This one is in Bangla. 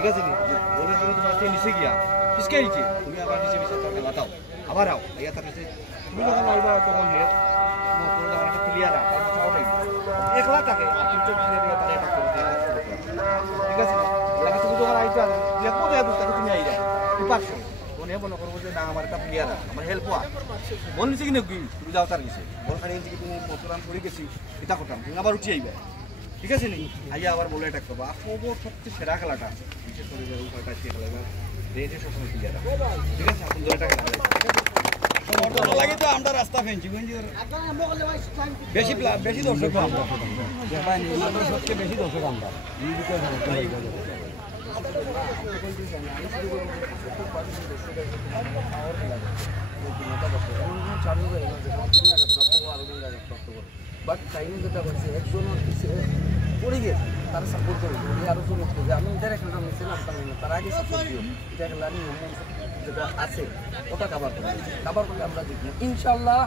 ঠিক আছে নি বলে তুমি তোমার নিচে গিয়া পিসকে আইছে তুমি আবার নিচে নিচে তাকে লাতাও আবার আও ইয়া তার কাছে তুমি যখন আইবা তখন হে পুরো একটা ক্লিয়ার আ তার চাওটাই একলা থাকে আপনি তো ফিরে দিয়ে তারে এটা করে দিয়ে ঠিক আছে লাগে তুমি যখন আইতা দেখো যে তুমি আইরা কি পারছো মনে মনে করবো যে না আমার একটা প্লেয়ার আমার হেল্প হওয়া মন নিচে কিনে তুমি যাও তার গেছে বল খানি থেকে তুমি মতরান করে গেছি এটা করতাম তুমি আবার উঠি আইবা ঠিক আছে নি আইয়া আবার বলে এটা করবো খবর সবচেয়ে সেরা খেলাটা বিশেষ করে উপায়টা সে খেলা রেজে সবসময় প্লেয়ার ঠিক আছে আপনি এটা খেলা লাগে তো আমরা রাস্তা ফেলছি বেশি বেশি দর্শক আমরা সবচেয়ে বেশি দর্শক আমরা বাট টাইমে যেটা করছে একজন পড়ে গেছে তারা সাপোর্ট করে আরো শুরু যে আমি একটা মিছিল তার আগে সাপোর্ট দিও এটা খেলা যেটা আছে ওটা কাভার করলে আমরা দেখি ইনশাল্লাহ